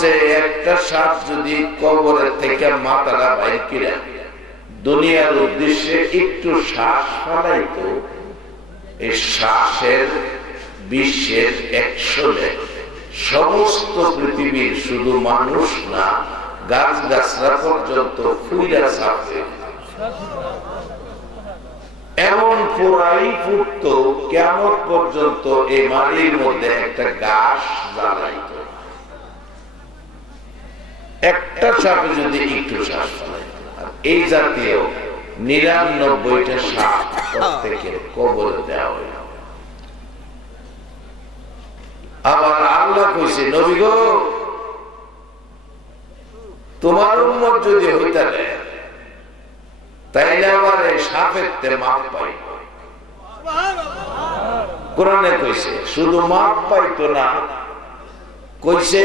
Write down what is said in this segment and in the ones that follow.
বলছে একটা সাপ যদি কবরের থেকে মাথাটা বাইর করে দুনিয়ার উদ্দেশ্যে একটু শ্বাস ফেলাইতো, এই শ্বাসের বিশ্বের 100 সমস্ত পৃথিবীর শুধু মানুষ না গাছ গাছরা পর্যন্ত ফুইরা ছাপে, এমন পুরাই ফুটত কেমন পর্যন্ত এই মাটির মধ্যে একটা গাছ জ্বালাইত। একটা সাপে যদি একটু শ্বাস ফেলাইত। আর এই জাতীয় 99টা সাপ প্রত্যেকের কবরে দেওয়া হইল। আবার আল্লাহ কইছে, নবী গো, তোমার উম্মত যদি হইতারে তাইলে আমার এই সাপের মাপ পাই। কোরআনে কইছে শুধু মাপ পাইতো না, কইছে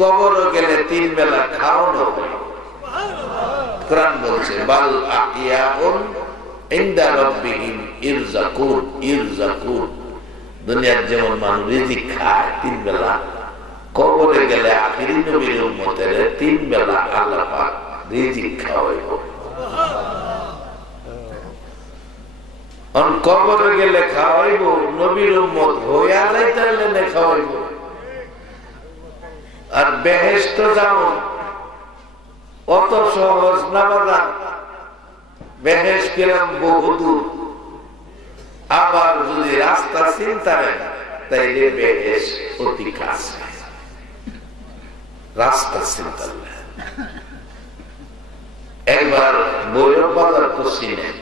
কবর গেলে 3 বেলা খাওয়ানো হয়। কোরআন বলছে বাল আহিয়াউন ইনদা রাব্বিহিম ইরযাকুন ইরযাকুন। দুনিয়ার যেমন মানুষ রিজিক খায় 3 বেলা, কবরে গেলে আখিরি নবীর উম্মতের 3 বেলা আল্লাহ পাক রিজিক খাওয়াইব। কবরে গেলে খাওয়াইব, নবীর উম্মত হইয়া যাইতে খাওয়াইব। আর বেহেশত যাও অত সহজ না বাজার, বেহেশ গেলাম বহুদূর। আবার যদি রাস্তা চিন্তা নেন তাইলে বেহেশ অতি কাছে, রাস্তা চিন্তা নেন। একবার বৈরব বাজার তো চিনেন,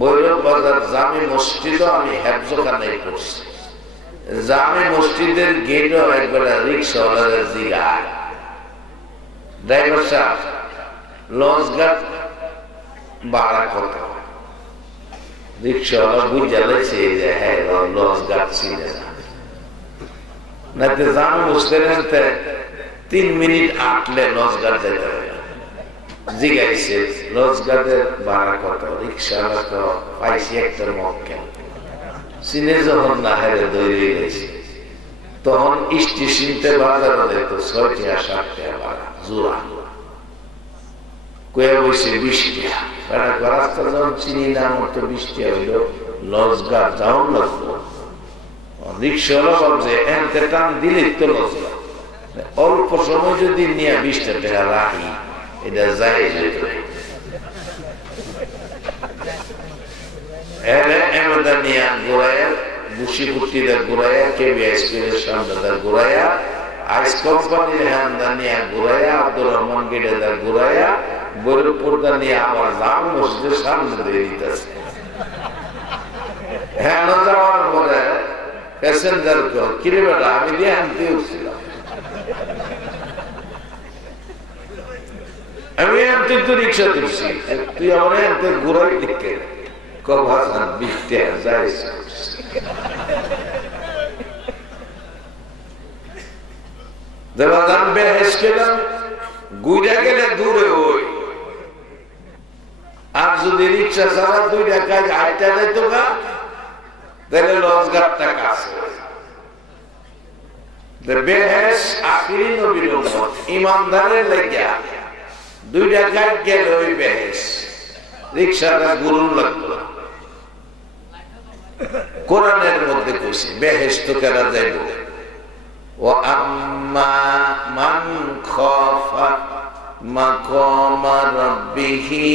বৈরব বাজার জামে মসজিদও আমি হেফজখানায় পড়ছি। জামে মসজিদের গেটও একবার রিক্সাওয়ালাদের জিগায়, ড্রাইভার সাহেব লঞ্চ ঘাট ভাড়া কত? রিক্সাওয়ালা বুঝা লাগছে যে হ্যাঁ লঞ্চ ঘাট চিনে না, জামে মসজিদে 3 মিনিট আটলে লঞ্চ ঘাট যেতে হবে। জিগাইছে লঞ্চ ঘাটের ভাড়া কত? রিক্সাওয়ালা তো পাইছি একটা মক্কেল, চিনে যখন না হেরে দৌড়ে গেছে তখন স্টেশনতে বাজার দিত 6 টাকা 7 টাকা ভাড়া জোড়া, কয়ে বসে 20 টাকা। রাস্তা যখন চিনি না আমার তো 20 টাকা হইল, লঞ্চ ঘাট যাও লাগবো। রিক্সাওয়ালা ভাবছে এনতে টান দিলে তো লঞ্চ ঘাট, অল্প সময় যদি নিয়ে 20 টাকা রাখি এটা যায় যেত। বুসি ফুটিদের ঘুরাইয়া, কেবিআই স্কুলের সামনে ঘুরাইয়া, আইস কোম্পানির হ্যান্ডা নিয়ে ঘুরাইয়া, আব্দুর রহমান গেটে ঘুরাইয়া, বৈরবপুরটা নিয়ে আবার জাম মসজিদের সামনে দিয়ে দিতেছে। হ্যাঁ যাওয়ার পরে প্যাসেঞ্জার কিরে বেটা আমি দিয়ে আনতে উঠছিলাম, আমি আনতে তো রিক্সা তুলছি, তুই আমার আনতে ঘুরাই দিকে কভাসান 20 টাকা যাই। আর যদি রিক্সা ছাড়া 2 টাকায় 8 টাকা যেত না, তাহলে লঞ্চ ঘাটটা কাছে। বেহেশ আখিরি নবীর উম্মত ইমানদারের লাগিয়া 2 টাকায় গেল ওই বেহেশ, রিক্সাটা গুরুর লাগলো। কোরআনের মধ্যে কইছে বেহেশত কেন যাইব, ও আম্মা মান খাফা মাকামা রাব্বিহি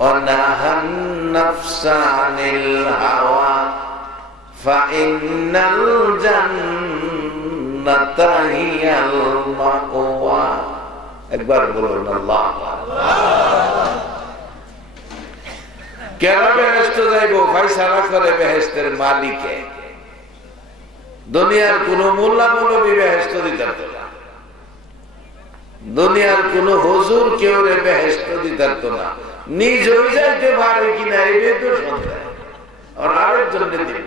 ওয়া নাহান নাফসা আনিল হাওয়া ফাইন্নাল জান্নাতা হিয়াল মাওয়া। একবার বলুন আল্লাহ। কেন বেহেশত যাইব? ফায়সালা করে বেহেশতের মালিকে। দুনিয়ার কোন মোল্লা মৌলবী বেহেশত দিতে পারত না, দুনিয়ার কোন হুজুর কেউ বেহেশত দিতে পারত না। নিজেই যাইতে পারে কিনা এই তো সন্দেহ, আর আরেকজন দিব।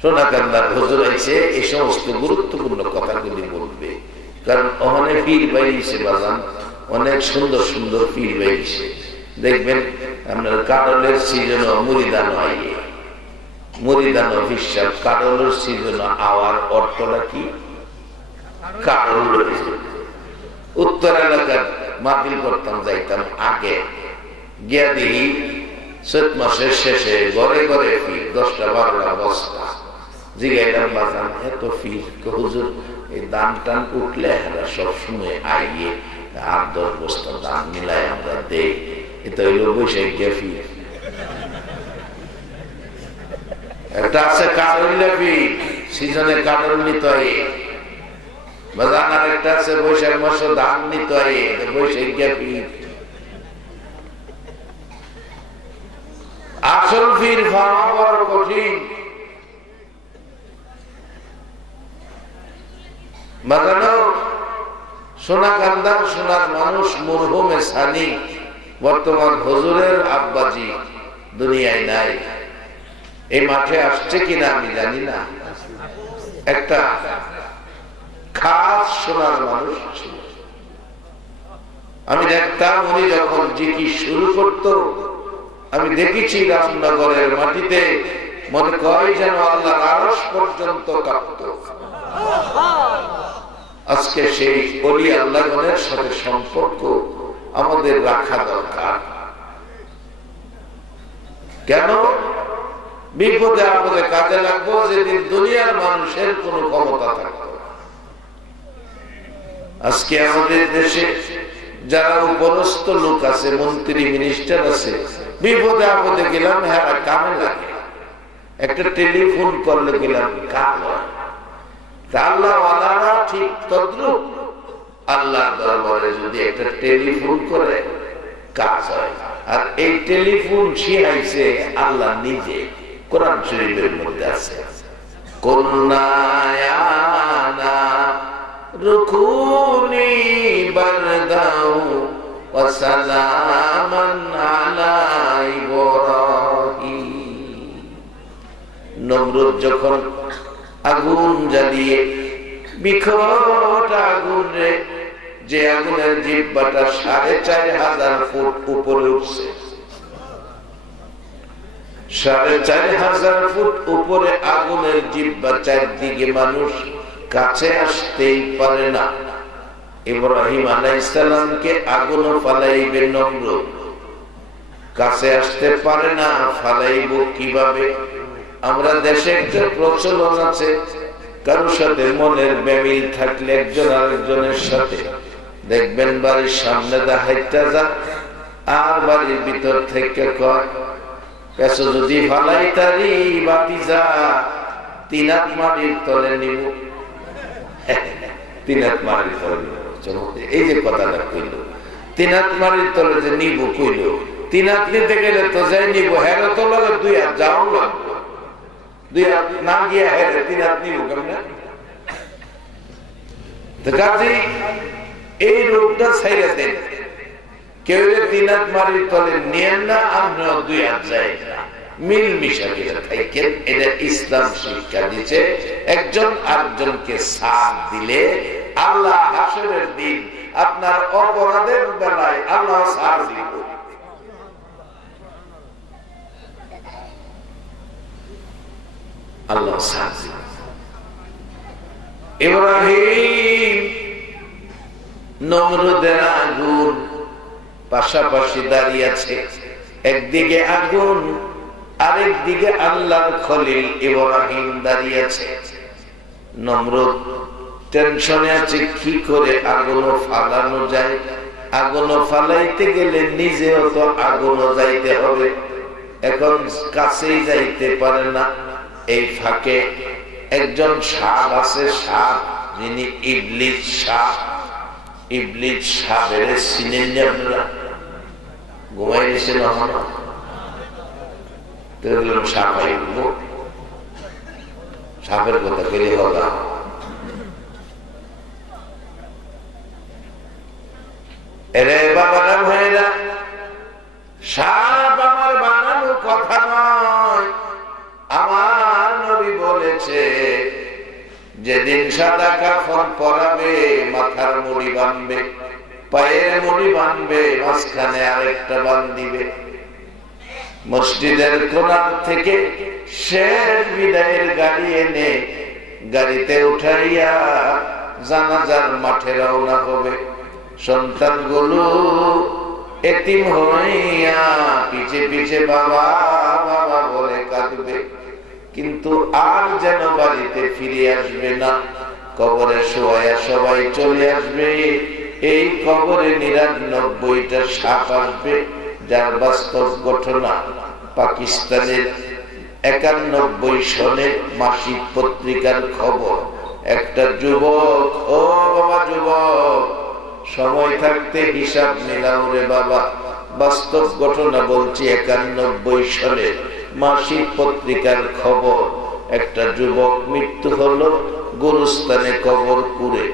সোনাকান্দার হুজুর আইছে এই সমস্ত গুরুত্বপূর্ণ কথাগুলি বলবে, কারণ ওখানে পীর বাইছে বাজান, অনেক সুন্দর সুন্দর পীর বাইছে। দেখবেন আপনার কাটলের সিজন মুরিদান হয়, মুরিদানো হিসাব কারোর ছিল আওয়ার অর্থটা কি? কারোর। উত্তর এলাকার মাহফিল করতাম, যাইতাম, আগে গিয়া দেখি চৈত মাসের শেষে ঘরে ঘরে ফির 10-12 বস্তা। জিগাইলাম বাজান এত ফির? হুজুর এই দান টান উঠলে এরা সবসময় আইয়ে 8-10 বস্তা দান মিলাই আমরা দেই, এটা হইল বৈশাখে ফির। একটা আছে কারুল্লা ফির, সিজনে কারুল নিতে হয় বাজান, আর একটা আছে বৈশাখ মাসে দান নিতে হয়, বৈশাখে ফির। আসল ফির পাওয়া বড় কঠিন। বাজানো সোনাকান্দার সোনার মানুষ মরহুমে সানি বর্তমান হুজুরের আব্বাজি দুনিয়ায় নাই। এই মাঠে আসছে কিনা আমি জানি না। একটা খাস সোনার মানুষ ছিল। আমি দেখতাম উনি যখন জিকির শুরু করত, আমি দেখেছি রামনগরের মাটিতে মনে কয় যেন আল্লাহর আরশ পর্যন্ত কাঁপত। আজকে সেই ওলি আল্লাহগণের সাথে সম্পর্ক আমাদের রাখা দরকার। কেন? বিপদে আপদে কাজে লাগবো, যেদিন দুনিয়ার মানুষের কোন ক্ষমতা থাকতো। আজকে আমাদের দেশে যারা উপরস্থ লোক আছে, মন্ত্রী মিনিস্টার আছে, বিপদে আপদে গেলাম হ্যাঁ কামে লাগে। একটা টেলিফোন করলে গেলাম কাজ হয়। আল্লাহওয়ালারা ঠিক তদ্রুপ আল্লাহর দরবারে যদি একটা টেলিফোন করে কাজ হয়। আর এই টেলিফোন শিখাইছে আল্লাহ নিজে, কোরআন শরীফের মধ্যে আছে, কুল্লায়ানা রুকুনি বারদাউ ওয়া সালামান আলা ইব্রাহিম। নমরুদ যখন আগুন জ্বালিয়ে বিকট আগুন রে, যে আগুনের জিহ্বাটা 4500 ফুট উপরে উঠছে, 4500 ফুট উপরে আগুনের জিহ্বা, চারদিকে মানুষ কাছে আসতেই পারে না। ইব্রাহিম আলাইহিস সালামকে আগুন ফালাইবে নমরুদ, কাছে আসতে পারে না, ফালাইব কিভাবে? আমরা দেশে একটা প্রচলন আছে, কারোর সাথে মনের বেমিল থাকলে একজন আরেকজনের সাথে দেখবেন বাড়ির সামনে দেখাইতে যা, আর বাড়ির ভিতর থেকে কয় পেছো যদি ফালাই তারি বাতি যা 3 হাত মাটির তলে নিব। 3 হাত মাটির তলে, এই যে কথাটা কইল, 3 হাত মাটির তলে যে নিব কইল, 3 হাত নিতে গেলে তো যাই নিব, হেরো তো লাগে 2 হাত যাও লাগবে, 2 হাত না গিয়া হেরে 3 হাত নিব কেমন? এই রূপটা ছাইড়া দেন, কেউ 3 হাত মাটির তলে নিয়েন না, আমরা 2 হাত যাই না, মিলমিশা করে থাকেন। এটা ইসলাম শিক্ষা দিচ্ছে। একজন আরেকজনকে সাথ দিলে আল্লাহ হাসরের দিন আপনার অপরাধের বেলায় আল্লাহ সাথ দিব। আল্লাহ সাথ দিব। ইব্রাহিম নমরুদের আগুন পাশাপাশি দাঁড়িয়ে আছে, একদিকে আগুন, আরেকদিকে আল্লাহর খলিল ইব্রাহিম দাঁড়িয়ে আছে। নমরুদ টেনশনে আছে কি করে আগুন ফালানো যায়। আগুন ফালাইতে গেলে নিজেও তো আগুন যাইতে হবে, এখন কাছেই যাইতে পারে না। এই ফাঁকে একজন সাপ আছে, সাপ, যিনি ইবলিস সাপ। ইবলিস সাপের চিনেন না আপনারা? ঘুমাই দিয়েছে না সাপ, সাপের কথা পেলে হবে। এরে বাবারা ভাইরা, সাপ আমার বানানো কথা নয়। আমার নবী বলেছে যেদিন সাদা কাফন পরাবে, মাথার মুড়ি বাঁধবে, পায়ের মুড়ি বাঁধবে, মাঝখানে আরেকটা বাঁধিবে, মসজিদের কোণার থেকে শেষ বিদায়ের গাড়ি এনে গাড়িতে উঠাইয়া জানাজার মাঠে রওনা হবে। সন্তানগুলো এতিম হইয়া পিছে পিছে বাবা বাবা বলে কাঁদবে, কিন্তু আর যেন বাড়িতে ফিরে আসবে না। কবরে শোয়া সবাই চলে আসবে। এই কবরে ৯৯টা সাপ আসবে, যার বাস্তব ঘটনা পাকিস্তানের ৯১ সনে মাসিক পত্রিকার খবর। একটা যুবক, ও বাবা যুবক, সময় থাকতে হিসাব মিলাও রে বাবা, বাস্তব ঘটনা বলছি। ৯১ সনে মাসিক পত্রিকার খবর। একটা যুবক মৃত্যু হলো, গোরস্থানে কবর কুড়ে,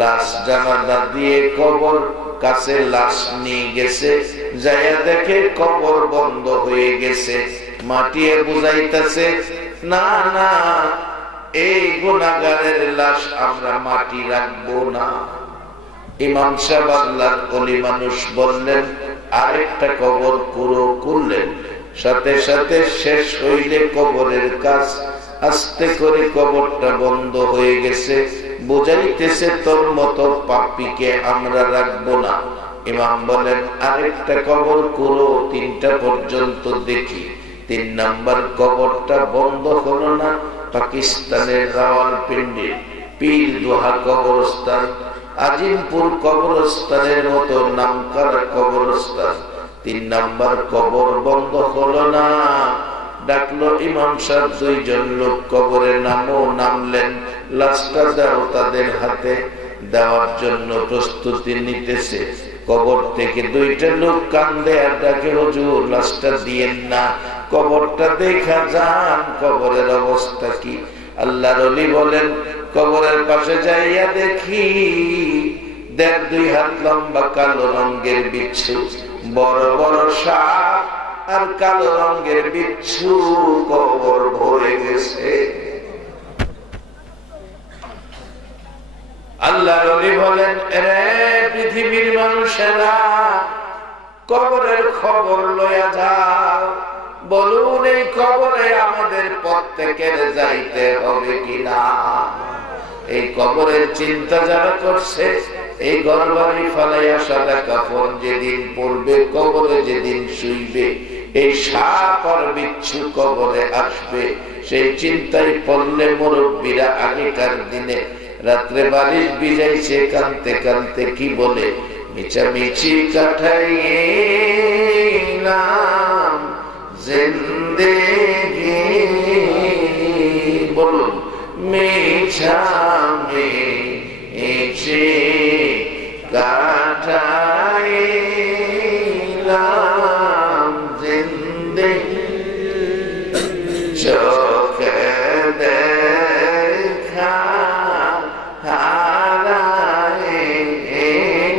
লাশ জানালা দিয়ে কবর কাছে লাশ নিয়ে গেছে, যাইয়া দেখে কবর বন্ধ হয়ে গেছে। মাটিয়ে বুঝাইতেছে, না না, এই গুনাহগারের লাশ আমরা মাটি রাখবো না। ইমাম সাহেব আল্লাহর ওলি মানুষ বললেন, আরেকটা কবর করলেন। সাথে সাথে শেষ হইলে কবরের কাজ আস্তে করে কবরটা বন্ধ হয়ে গেছে, বুঝাইতেছে তোর মতো পাপীকে আমরা রাখবো না। ইমাম বলেন, আরেকটা কবর করো, ৩টা পর্যন্ত দেখি। ৩ নাম্বার কবরটা বন্ধ হলো না। পাকিস্তানের রাওয়ালপিন্ডির পীর দোহা কবরস্থান, আজিমপুর কবরস্থানের মতো নামকরা কবরস্থান, ৩ নাম্বার কবর বন্ধ হলো না। ডাকলো ইমাম সাহেব, ২ জন লোক কবরে নামলেন। লাশটা দাও তাদের হাতে। দেওয়ার জন্য প্রস্তুতি নিতেছে। কবর থেকে 2টা লোক কান্দে আর ডাকে, হুজুর লাশটা দিয়েন না, কবরটা দেখা যান, কবরের অবস্থা কি। আল্লাহর ওলি বলেন, কবরের পাশে যাইয়া দেখি ১.৫-২ হাত লম্বা কালো রঙের বিচ্ছু, বড় বড় সাপ আর কালো রঙের বিচ্ছু কবর ভরে গেছে। আল্লাহর ওলি বলেন, রে পৃথিবীর মানুষেরা, কবরের খবর লইয়া যাও। বলুন, এই কবরে আমাদের প্রত্যেকের যাইতে হবে কিনা? এই কবরের চিন্তা যারা করছে, এই ঘরবাড়ি ফালাইয়া সাদা কাপড় যেদিন পরবে, কবরে যেদিন শুইবে, এই সাপ আর বিচ্ছু কবরে আসবে, সেই চিন্তায় পড়লে মুরব্বীরা আগেকার দিনে রাত্রে বালিশ ভিজাইছে, কানতে কানতে কি বলে, মিছামিছি কাটাইলাম জিন্দেগি। বলুন, মিছামিছি কাটাইলাম জিন্দেগি, চোখে দেখা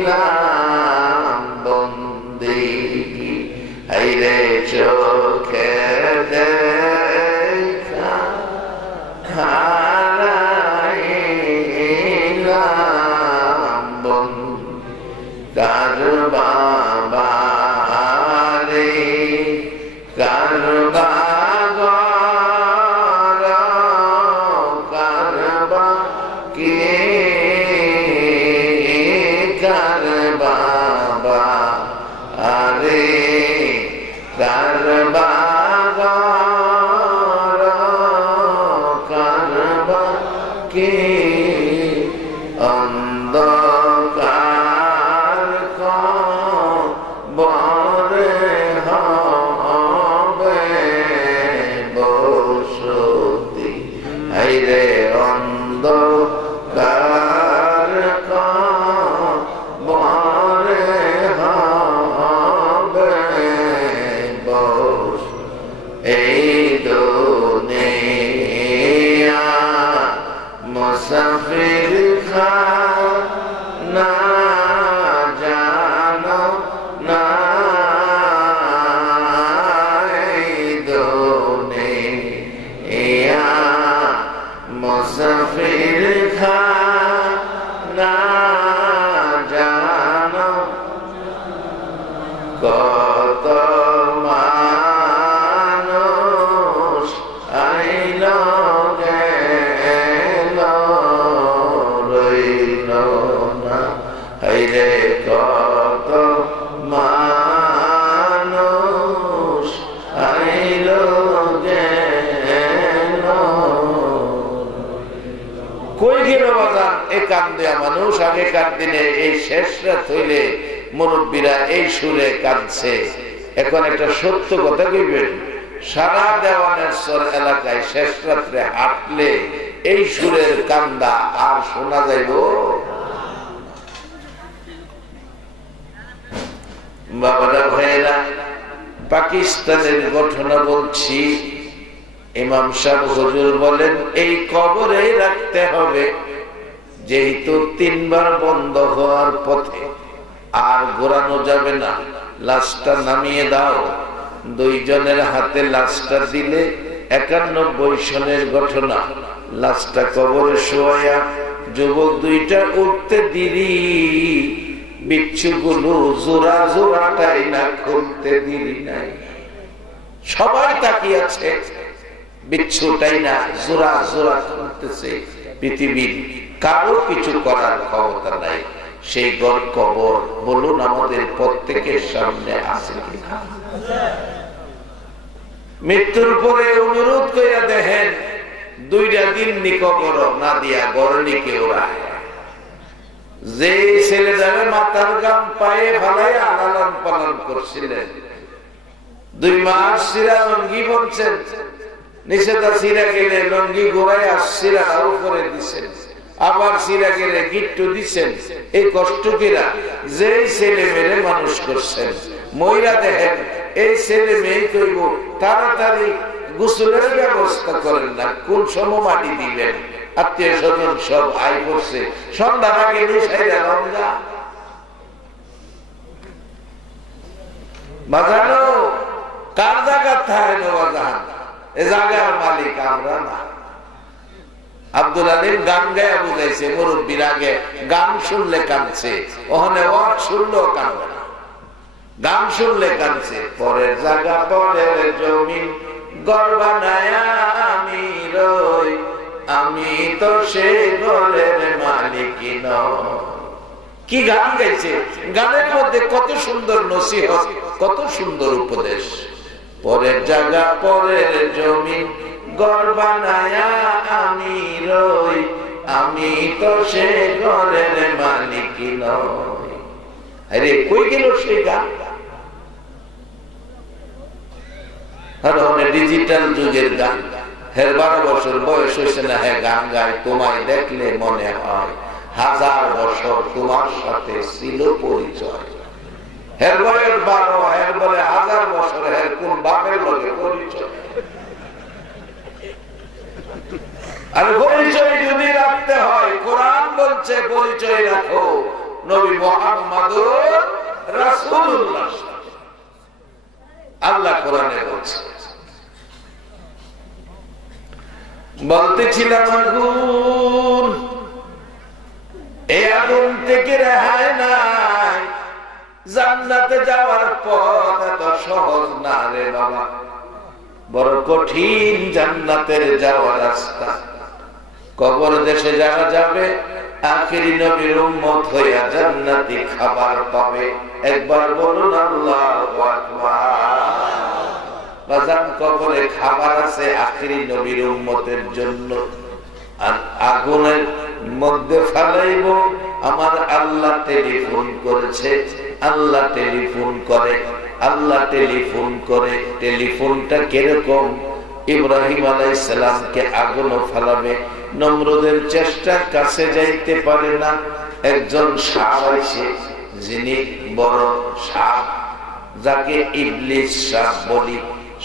হারাইলাম বন্দেগি। হাইরে চোখে দেখা হারাইলাম বন্দেগি। কার বাবা রে, কার বাবা, কার কে, কার বাবা আরে, কার বাবা, কার কে, অন্ধকার কবরে হবে বসতি। হাইরে অন্ধকার কবরে হবে বসতি। এই দুনিয়া মুসাফির খানা, জানো না এই দুনিয়া মুসাফির খানা, জানো কত হাইরে কত মানুষ আইলো গেল, কই গেল বাজান এ কান দেয়া মানুষ? আগেকার দিনে এই শেষ রাত হইলে মুরব্বীরা এই সুরে কাঁদছে। এখন একটা সত্য কথা কইবেন, সারা দেওয়ানের সর এলাকায় শেষ রাত্রে হাঁটলে এই সুরের কান্দা আর শোনা যাইব? বাবারা ভাইয়েরা, পাকিস্তানের ঘটনা বলছি। ইমাম সাহেব হুজুর বলেন এই কবরে রাখতে হবে, যেহেতু 3 বার বন্ধ হওয়ার পথে আর ঘোরানো যাবে না, লাশটা নামিয়ে দাও। 2 জনের হাতে লাশটা দিলে 91 সনের ঘটনা। লাশটা কবরে শোয়া, যুবক 2টা উঠতে দেরি, বিচ্ছুগুলো জোড়া জোড়াটাই না খুলতে দেরি নাই। সবাই তাকিয়ে আছে, বিচ্ছুটাই না জোড়া জোড়া খুলতেছে। পৃথিবীর কারো কিছু করার ক্ষমতা নাই। সেই ঘর কবর বলুন আমাদের প্রত্যেকের সামনে আছে কিনা? মৃত্যুর পরে অনুরোধ কইরা দেখেন, 2টা দিন কবর না দিয়া গড়লিকে ওরা। যে ছেলে যাবে মাথার গাম পায়ে ফালাইয়া লালন পালন করছিলেন, 2 মাস সিরা লঙ্গি বলছেন, নিষেধা সিরা গেলে লঙ্গি গোড়ায় সিরা উপরে দিচ্ছেন, আবার সিরা গেলে গিট্টু দিচ্ছেন। এই কষ্ট কিরা যে ছেলে মেয়ে মানুষ করছেন, মহিলা দেখেন এই ছেলে মেয়ে কইব তাড়াতাড়ি গোসলের ব্যবস্থা করেন না, কোন সময় মাটি দিবেন, আত্মীয় স্বজন সব আয় করছে, সন্ধ্যার আগে নিশাইরা রমজা বাজানো। কার জায়গা থাকে নবাজান? এ জায়গার মালিক আমরা না। আব্দুল আলীম গান গায়া বুঝাইছে, মুরব্বীর আগে গান শুনলে কাঁদছে, ওখানে ওয়াজ শুনলেও কাঁদবে না, গান শুনলে কাঁদছে। পরের জায়গা পরের জমি ঘর বানায়া আমি রই, আমি তো সে ঘরের মালিক নই। কি গান গাইছে! গানের মধ্যে কত সুন্দর নসিহত, কত সুন্দর উপদেশ। পরের জায়গা পরের জমি ঘর বানায়া আমি রই, আমি তো সে ঘরের মালিক নই। আরে কই গেল সেই গান? ডিজিটাল যুগের গান। 12 বছর বয়স হয়েছে না, হ্যাঁ গান গায়, তোমায় দেখলে মনে হয় 1000 বছর তোমার সাথে ছিল পরিচয়। হের বয়স 12, হের বলে 1000 বছর, হের কোন বাপের লগে পরিচয়? আর পরিচয় যদি রাখতে হয়, কোরআন বলছে পরিচয় রাখো নবী মুহাম্মদুর রাসূলুল্লাহ। আল্লাহ কোরআনে বলছে। বলতেছিলাম আগুন, এই আগুন থেকে রেহাই নাই। জান্নাতে যাওয়ার পথ এত সহজ না রে বাবা, বড় কঠিন জান্নাতের যাওয়ার রাস্তা। কবর দেশে যারা যাবে, আখিরি নবীর উম্মত হইয়া জান্নাতি খাবার পাবে। একবার বলুন আল্লাহু আকবার। বাজান কবরে খাবার আছে আখিরি নবীর উম্মতের জন্য। আর আগুনের মধ্যে ফেলাইব, আমার আল্লাহ টেলিফোন করেছে। আল্লাহ টেলিফোন করে, আল্লাহ টেলিফোন করে। টেলিফোনটা কিরকম? ইব্রাহিম আলাইহিস সালামকে আগুনে ফেলাবে, নমরুদের চেষ্টার কাছে যাইতে পারে না। একজন সাপ আছে, যিনি বড় সাপ, যাকে ইবলিস সাপ বলি,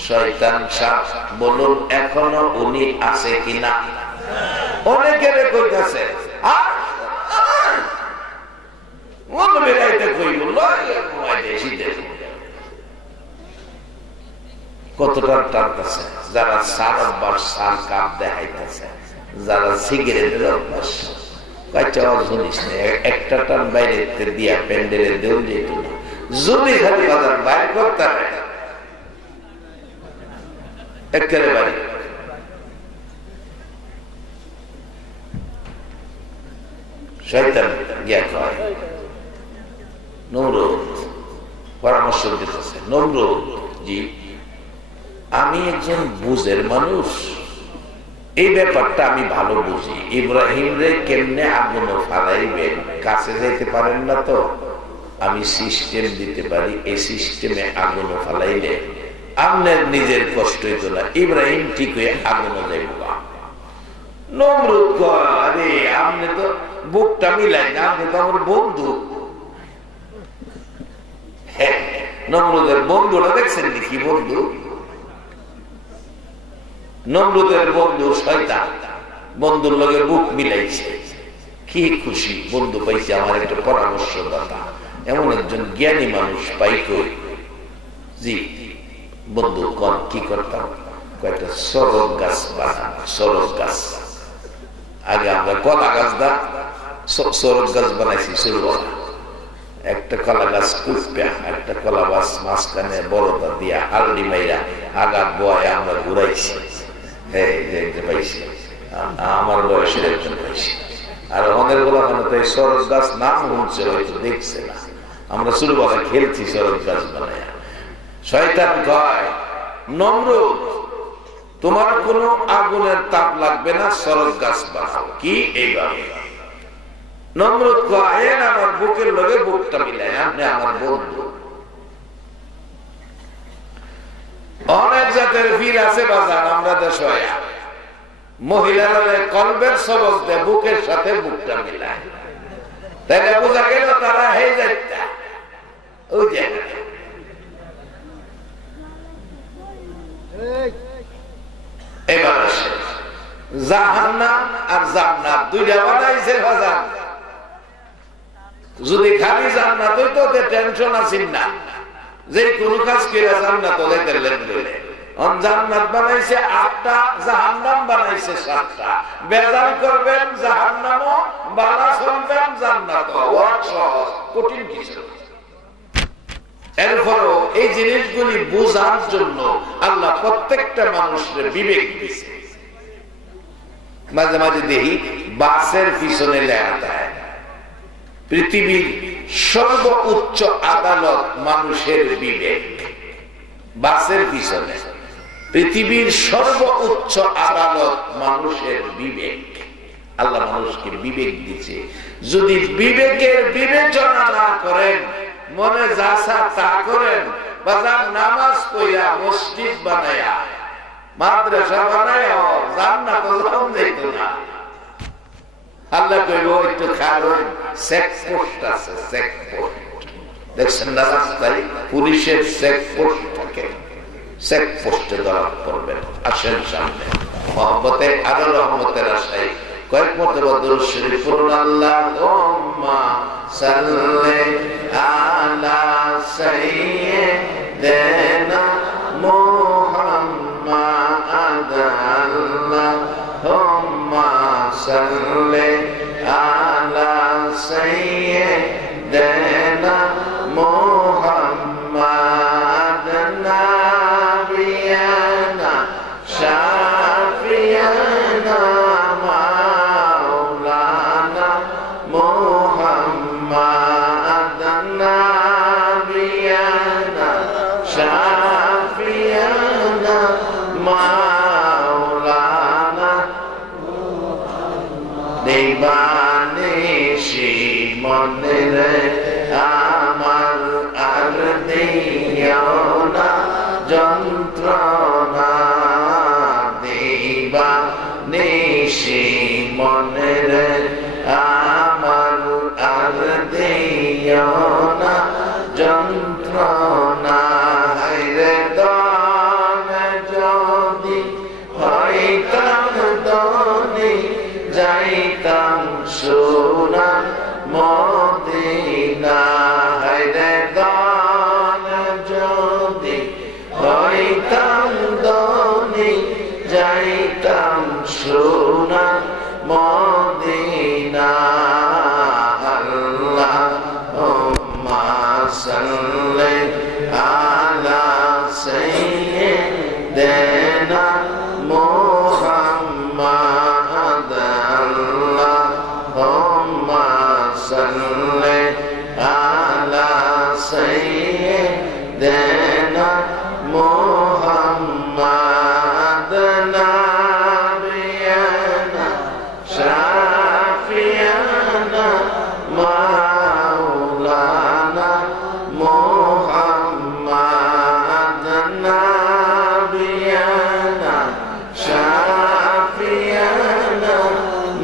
শয়তান সাপ। বলুন এখনো উনি আছে কিনা? অনেকের কইতাছে কতটা টানতেছে। যারা সার অভ্যাস, সার কাপ দেখাইতেছে, যারা সিগারেটের অভ্যাস, জিনিস নেই, একটা টান বাইরে দিয়া প্যান্ডেলে দেউল যেত না। যদি খালি বাজার বাইর করতে একেবারে বাড়ি। শয়তান গিয়া কয় নমরুদ পরামর্শ দিতেছে, নমরুদ জি, আমি একজন বুঝের মানুষ, এই ব্যাপারটা আমি ভালো বুঝি। ইব্রাহিম রে কেমনে আগুন ফালাইবেন, কাছে যেতে পারেন না তো, আমি সিস্টেম দিতে পারি, এই সিস্টেমে আগুন ফালাইলে আপনার নিজের কষ্ট হইতো না, ইব্রাহিম ঠিক হয়ে আগুন যাইব। নমরুদ কয়, আরে আপনি তো বুকটা মিলাই না, আপনি তো আমার বন্ধু। হ্যাঁ, নমরুদের বন্ধুরা দেখছেন কি বন্ধু? নমরুদের বন্ধু শয়তান, বন্ধুর লগে বুক মিলাইছে, কি খুশি বন্ধু পাইছে, আমার একটা পরামর্শদাতা, এমন একজন জ্ঞানী মানুষ পাই কই। জি বন্ধু কোন কি করতাম, কয়েকটা সরল গাছ বানানো, সরল গাছ। আগে আমরা কলা গাছ দা সরল গাছ বানাইছি, সরুয়ালা একটা কলা গাছ কুপা, একটা কলা গাছ মাঝখানে বড়দা দিয়া আলডি মাইরা আগাত বয় আমরা ঘুরাইছি। পাইছি আমার বয়সের একজন পাইছি, আর আমাদের গোলাখানে তো এই সরল গাছ নাম শুনছে, হয়তো দেখছে না, আমরা ছোটবেলা খেলছি সরল গাছ বানায়। শয়তান কয়, নমরুদ তোমার কোন আগুনের তাপ লাগবে না, সরল গাছ বানাও। কি এইভাবে? নমরুদ কয়, আমার বুকের লগে বুকটা মিলাই, আপনি আমার বন্ধু। অনেক জাতের বীর আছে বাজার আমরা দেশে, মহিলারা কলবের সবক দেয়, বুকের সাথে বুকটা মিলায়, তাইলে বোঝা গেল তারা হয়ে যায়। ওই যে এবার আসে জাহান্নাম আর জান্নাত, দুইটা বানাইছে বাজার। যদি খালি জান্নাত হইতো টেনশন আসিন না, যে কোন কাজ করে জান্নাত হইতে লেনদেন। জান্নাত বানাইছে 8টা, জাহান্নাম বানাইছে 7টা। বেজার করবেন জাহান্নামও, বালা চলবেন জান্নাতও, কঠিন কিছু। এরপরও এই জিনিসগুলি বোঝার জন্য আল্লাহ প্রত্যেকটা মানুষের বিবেক দিয়েছে। মাঝে মাঝে দেখি বাসের পিছনে লেখা দেয়, পৃথিবীর সর্বোচ্চ আদালত মানুষের বিবেক। বাসের পিছনে পৃথিবীর সর্বোচ্চ আদালত মানুষের বিবেক। আল্লাহ মানুষকে বিবেক দিচ্ছে, যদি বিবেকের বিবেচনা না করেন, মনে যাসা তা করেন, বাজার নামাজ পড়া, মসজিদ বানায়া, মাদ্রাসা বানায়া, জান্নাত যাইত না। আল্লাহ কইব একটু কারণ চেকপোস্ট আছে, চেকপোস্ট দেখছেন না রাস্তায় পুলিশের চেকপোস্ট থাকে, চেকপোস্টে ধরা পড়বেন। আসেন সামনে মহব্বতে আরো রহমতের আশায় কয়েক মর্তবা দুরূদ শরীফ পড়ুন। আল্লাহুম্মা সাল্লি আলা সাইয়্যিদিনা মুহাম্মাদ, আল্লাহুম্মা সাল্লি আলা সাইয়্যিদিনা মুহাম্মাদ, নাবিয়ানা শাফিয়ানা মাওলানা মুহাম্মাদ, নাবিয়ানা শাফিয়ানা মাওলানা দেবানিশি মনে আমার আর দিও না যন্ত্রণা, দেবানিশি মনে আমার আর দিও না যন্ত্রণা। রে দান যদি হইতাম দনি, যাইতাম সোনার মদিনা। রে দান যদি হইতাম দনি, যাইতাম সোনার মদিনা। আল্লাহুম্মা সাল্লি আলা সাইয়্যিদিনা মুহাম্মাদ, আল্লাহুম্মা সাল্লি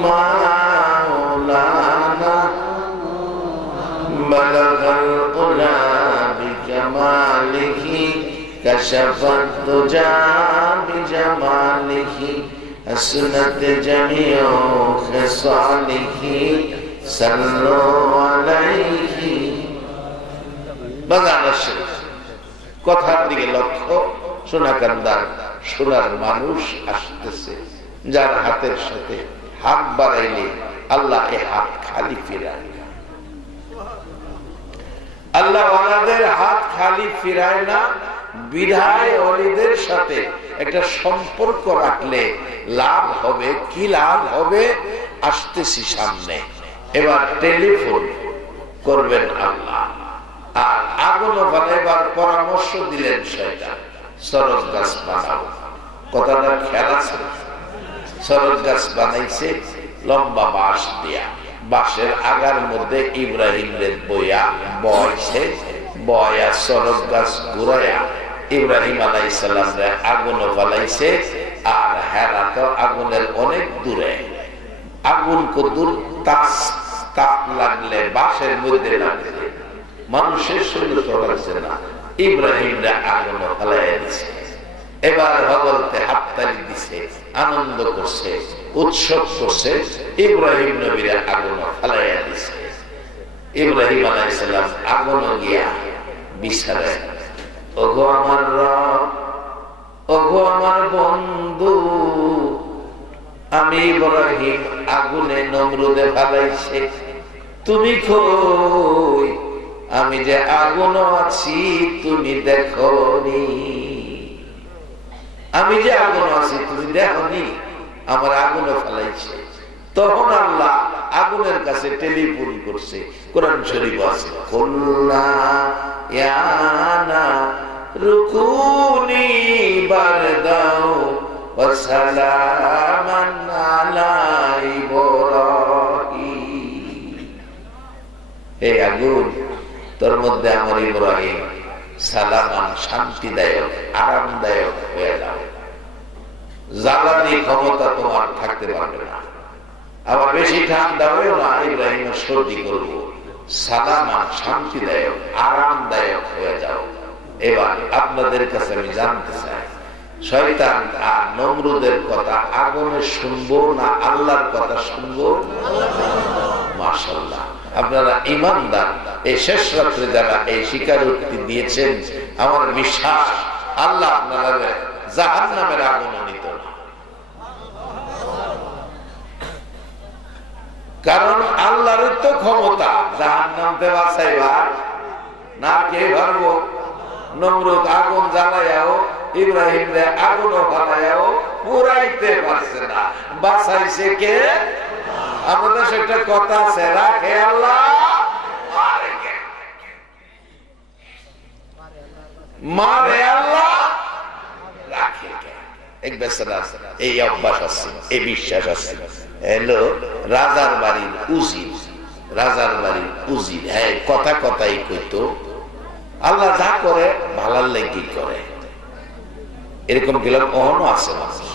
মাওলানা বালাগাল উলা বিকামালিহি কাশাফাত দুজা বিজামালিহি হাসনাত জামিউ খিসালিহি সাল্লু আলাইহি। বাংলাদেশ কথার দিকে লক্ষ্য, সোনাকান্দার সোনার মানুষ আসতেছে, যার হাতের সাথে হাত বাড়াইলে আল্লাহ এ হাত খালি ফিরায়। আল্লাহ ওয়ালাদের হাত খালি ফিরায় না, বিধায় ওলিদের সাথে একটা সম্পর্ক রাখলে লাভ হবে। কি লাভ হবে? আসতেছি সামনে, এবার টেলিফোন করবেন আল্লাহ, আর আগুন বানাইবার পরামর্শ দিলেন শয়তান, সরস গাছ বানাও। কথাটা খেয়াল আছে? সরস গাছ বানাইছে লম্বা বাঁশ দিয়া, বাঁশের আগার মধ্যে ইব্রাহিম রে বইয়া বয়ছে, বয়া সরস গাছ ঘুরাইয়া ইব্রাহিম আলাইহিস সালাম রে আগুন ফালাইছে। আর হেরা তো আগুনের অনেক দূরে, আগুন কদূর তাপ লাগলে বাঁশের মধ্যে লাগছে, মানুষের শরীর চলাচ্ছে না, ইব্রাহিম রে আগুন ফালাইয়া দিছে। এবার হযরতে হাততালি দিছে, আনন্দ করছে, উৎসব করছে, ইব্রাহিম নবীরে আগুন ফালাইয়া দিছে। ইব্রাহিম আলাইহিস সালাম আগুন গিয়া বিচারে, ওগো আমার রব, ওগো আমার বন্ধু, আমি ইব্রাহিম আগুনে নমরুদে ফালাইছে, তুমি কই? আমি যে আগুন আছি তুমি দেখোনি, আমি যে আগুন আছি তুমি দেখোনি, আমার আগুন ফেলাইছে। তখন আল্লাহ আগুনের কাছে টেলিফোন করছে। কোরআন শরীফ আছে, কুল্লা ইয়া রুকুনি বারদাও ওয়া সালামান আলা ইব্রাহিম। হে আগুন, তোর মধ্যে আমার ইব্রাহিম সালামান শান্তিদায়ক, আরামদায়ক হয়ে যাও। জ্বালানি ক্ষমতা তোমার থাকতে পারবে না, আবার বেশি ঠান্ডা হয়েও না, ইব্রাহিমের সর্দি করবো। সালামান শান্তিদায়ক, আরামদায়ক হয়ে যাও। এবার আপনাদের কাছে আমি জানতে চাই, শয়তান আর নমরুদের কথা আগুনে শুনবো না আল্লাহর কথা শুনবো? মাশাআল্লাহ, আপনারা ইমানদার। এই শেষ রাত্রে যারা এই স্বীকারোক্তি দিয়েছেন, আমার বিশ্বাস আল্লাহ আপনারা জাহান্নামের আগুন নিত না। কারণ আল্লাহর তো ক্ষমতা জাহান্নাম তে বাঁচাইবার, না কে পারবো? নমরুদ আগুন জ্বালাইয়াও ইব্রাহিম রে আগুন জ্বালাইয়াও পুরাইতে পারছে না, বাঁচাইছে কে? আমাদের একটা কথা আছে, রাখে আল্লাহ মারে আল্লাহ রাখে কে? এক বেচারা আছে, এই অভ্যাস আছে, এই বিশ্বাস আছে। এলো রাজার বাড়ির উজির, রাজার বাড়ির উজির, হ্যাঁ কথা কথাই কইতো আল্লাহ যা করে ভালার লেগে করে। এরকম গেলাম অহনো আছে মানুষ,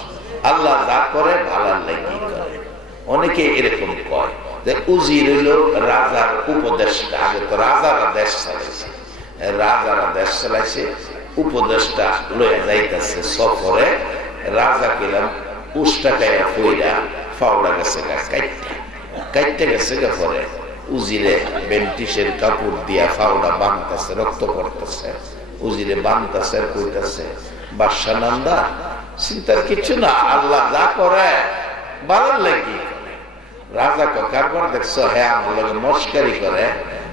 আল্লাহ যা করে ভালার লেগে করে। অনেকে এরকম কয় যে উজির হইল রাজার উপদেষ্টা। আগে তো রাজারা দেশ চালাইছে, রাজারা দেশ চালাইছে, উপদেষ্টা লয়ে যাইতেছে সফরে, রাজা পেলাম উষ্টা খাইয়া ফইরা ফাওড়া গেছে কাইটে গেছে গা। পরে উজিরে বেন্টিসের কাপড় দিয়া ফাওড়া বাঁধতেছে, রক্ত পড়তেছে, উজিরে বাঁধতেছে, কইতেছে বাদশা নান্দা চিন্তার কিছু না, আল্লাহ যা করে ভালো লাগি। রাজা কারবার দেখছো, হ্যাঁ আমার লগে মস্কারি করে,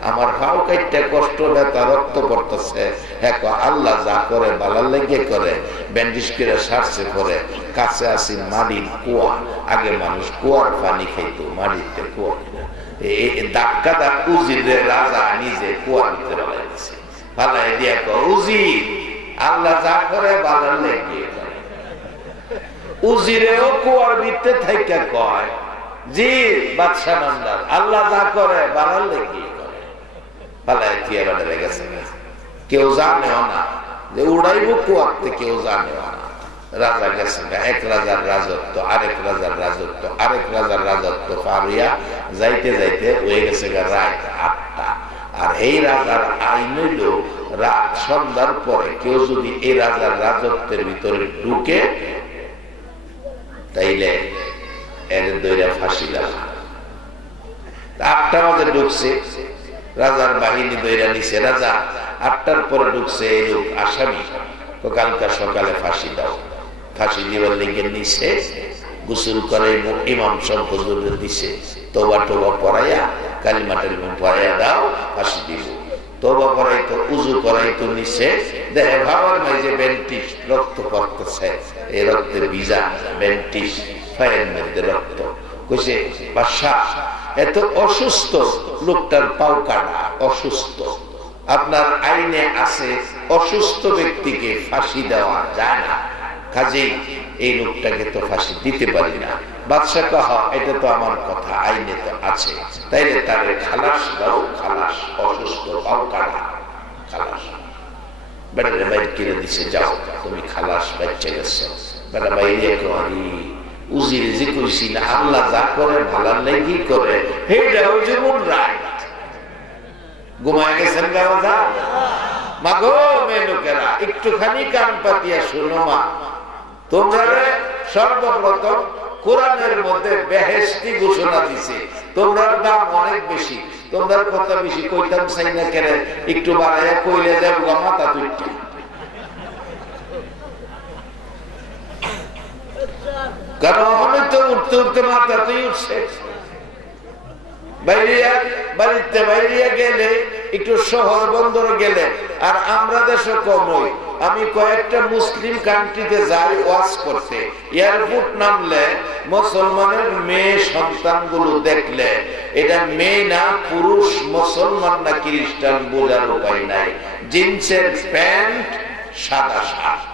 আমার ফাও কাইটে কষ্ট ব্যথা রক্ত পড়তেছে, হ্যাঁ আল্লাহ যা করে ভালো লেগে করে। ব্যান্ডিশ করে সারছে, পরে কাছে আসি মাটির কুয়া, আগে মানুষ কুয়ার পানি খাইত, মাটিতে কুয়া ধাক্কা দাগ উজিরে রাজা নিজে কুয়ার ভিতরে লাগছে, ফালাই দিয়া উজি আল্লাহ যা করে ভালো লেগে করে। উজিরেও কুয়ার ভিতরে থাইকা কয়, জি বাদশা নান্দার আল্লাহ যা করে ভালো লেগে করে। ফালাই দিয়ে গেছে, কেউ জানেও না যে উড়াইব কুয়াতে, কেউ জানেও না। রাজা গেছে, এক রাজার রাজত্ব, আরেক রাজার রাজত্ব, আরেক রাজার রাজত্ব পারিয়া যাইতে যাইতে হয়ে গেছে রাত 8টা। আর এই রাজার আইন হইল রাত সন্ধ্যার পরে কেউ যদি এই রাজার রাজত্বের ভিতরে ঢুকে তাইলে এর দইরা ফাঁসি দেওয়া। 8টা বাজে ঢুকছে, রাজার বাহিনী দইরা নিছে, রাজা 8টার পরে ঢুকছে এই লোক আসামি, তো কালকা সকালে ফাঁসি দাও। ফাঁসি দিবার লিখে নিছে, গোসল করে ইমাম সব হুজুর দিছে, তোবা টোবা পড়াইয়া কালিমা টালিমা পড়াইয়া দাও, ফাঁসি দিব। তোবা পড়াইতো, উজু করাইতো নিছে, দেখে ভাবার মাঝে বেন্টিস রক্ত পড়তেছে, এই রক্তে ভিজা বেন্টিস, ফায়ের মধ্যে রক্ত। কইছে বাদশাহ এত অসুস্থ, লোকটার পাও কাটা, অসুস্থ, আপনার আইনে আছে অসুস্থ ব্যক্তিকে ফাঁসি দেওয়া যায় না, কাজেই এই লোকটাকে তো ফাঁসি দিতে পারি না। বাদশা কহা এটা তো আমার কথা, আইনে তো আছে, তাইলে তারে খালাস দাও, খালাস, অসুস্থ পাও কাটা, খালাস। বেটারে বাইরে কিনে দিছে, যাও তুমি খালাস, বাচ্চা গেছে। বেটা বাইরে করি উজির যে কইছি না, আল্লাহ যা করে ভালার লেগি করে, হেটাও যেমন রাইট। ঘুমায় গেছেন গাওয়া মা গো, মেয়ে লোকেরা একটুখানি কান পাতিয়া শোনো মা, তোমরা সর্বপ্রথম কোরআনের মধ্যে বেহেশতি ঘোষণা দিছে, তোমরা দাম অনেক বেশি, তোমরা কথা বেশি কইতাম চাই না কেন, একটু বাড়াইয়া কইলে যাব মাথা তুইটা। কারণ আমি তো উঠতে উঠতে মাথা তুই উঠছে, বাড়িতে বাইরে গেলে একটু শহর বন্দর গেলে, আর আমরা দেশে কম হই। আমি কয়েকটা মুসলিম কান্ট্রিতে যাই ওয়াজ করতে, এয়ারপোর্ট নামলে মুসলমানের মেয়ে সন্তানগুলো দেখলে এটা মেয়ে না পুরুষ, মুসলমান না খ্রিস্টান বোঝার উপায় নাই। জিন্সের প্যান্ট, সাদা শার্ট,